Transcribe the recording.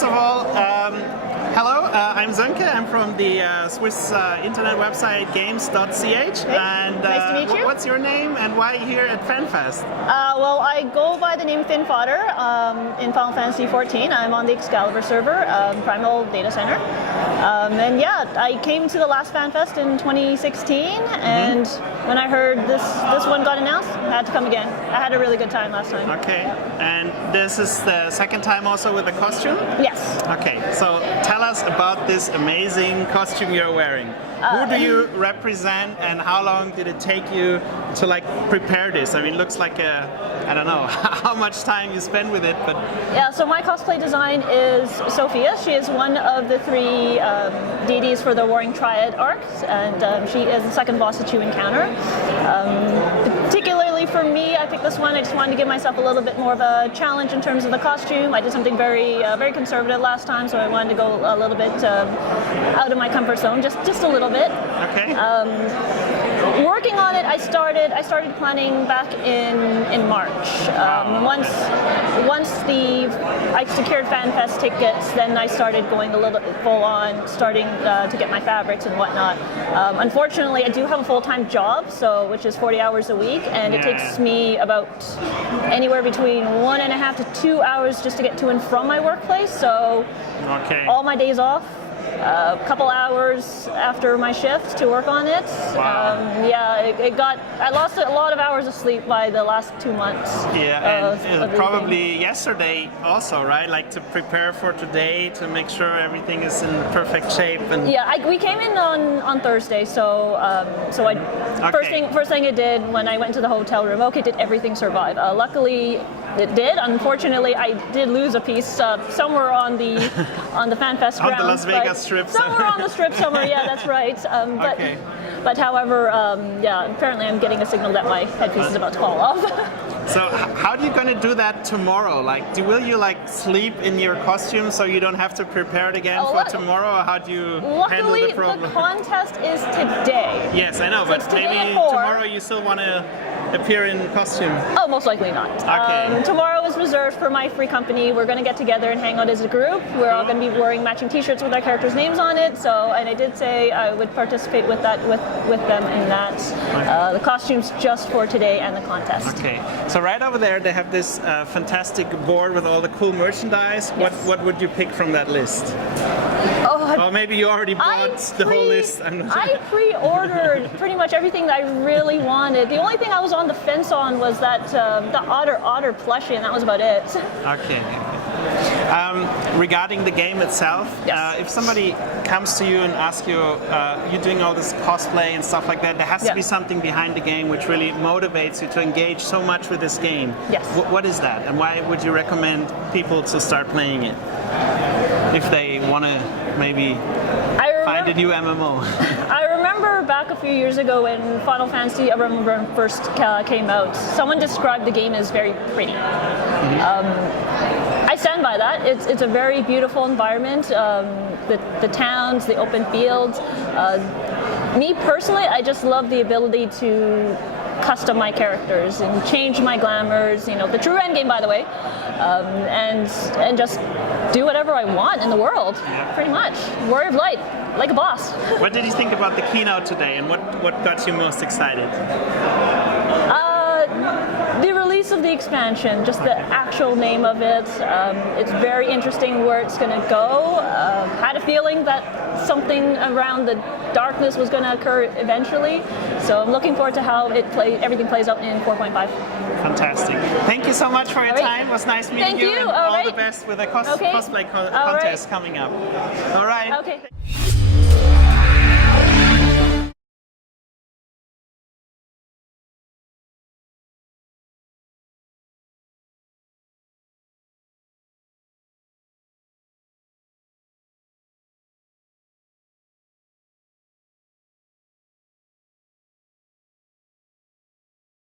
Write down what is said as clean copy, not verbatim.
first of all, hello, I'm Sönke. I'm from the Swiss internet website GAMES.CH. And nice to meet you. What's your name and why here at FanFest? Well, I go by the name Finn Fodder in Final Fantasy XIV. I'm on the Excalibur server, Primal Data Center. And yeah, I came to the last FanFest in 2016, and when I heard this one got announced, I had to come again. I had a really good time last time. Okay, and this is the second time also with the costume? Yes. Okay, so tell us about this amazing costume you're wearing. Who do you represent, and how long did it take you to prepare this? I mean, it looks like I don't know how much time you spend with it, but... Yeah, so my cosplay design is Sophia. She is one of the three deities for the Warring Triad arc, and she is the second boss that you encounter. Particularly for me, I picked this one. I just wanted to give myself a little bit more of a challenge in terms of the costume. I did something very conservative last time, so I wanted to go a little bit out of my comfort zone, just a little bit. Okay. Working on it, I started planning back in March. Once I secured FanFest tickets, then I started going a little bit full on, starting to get my fabrics and whatnot. Unfortunately, I do have a full-time job, which is 40 hours a week, and it takes me about anywhere between 1.5 to 2 hours just to get to and from my workplace. So all my days off. A couple hours after my shift to work on it. Wow. I lost a lot of hours of sleep by the last 2 months. Yeah, and probably yesterday also, right? Like to prepare for today, to make sure everything is in perfect shape. And yeah, we came in on Thursday, so first thing I did when I went to the hotel room, did everything survive? Luckily, it did. Unfortunately, I did lose a piece somewhere on the FanFest grounds. On the Las Vegas Strip. Somewhere on the strip somewhere, yeah, that's right. But however, apparently I'm getting a signal that my headpiece is about to fall off. So how are you going to do that tomorrow? Will you sleep in your costume so you don't have to prepare it again for tomorrow, or how do you handle the problem? Luckily, the contest is today. Yes, I know, so but maybe tomorrow you still want to appear in costume? Oh, most likely not. Okay. Tomorrow is reserved for my free company. We're going to get together and hang out as a group. We're all going to be wearing matching T-shirts with our characters' names on it. And I did say I would participate with that with them in that. The costumes just for today and the contest. Okay. So right over there they have this fantastic board with all the cool merchandise. Yes. What would you pick from that list? Or maybe you already bought the whole list. I pre-ordered pretty much everything that I really wanted. The only thing I was on the fence on was that the otter plushie, and that was about it. Okay. Regarding the game itself, if somebody comes to you and asks you, you're doing all this cosplay and stuff like that, there has to be something behind the game which really motivates you to engage so much with this game. Yes. What is that, and why would you recommend people to start playing it if they want to maybe find a new MMO? I remember back a few years ago when Final Fantasy XI first came out, someone described the game as very pretty. I stand by that. It's a very beautiful environment. The towns, the open fields. Me personally, I just love the ability to custom my characters and change my glamours, the true end game, by the way, and just do whatever I want in the world, pretty much. Warrior of Light, like a boss. What did you think about the keynote today, and what got you most excited? The release of the expansion, just the actual name of it. It's very interesting where it's going to go. Had a feeling that something around the darkness was going to occur eventually. So I'm looking forward to how everything plays out in 4.5. Fantastic. Thank you so much for your time. It was nice meeting you. And all the best with the cosplay contest coming up. All right. Okay.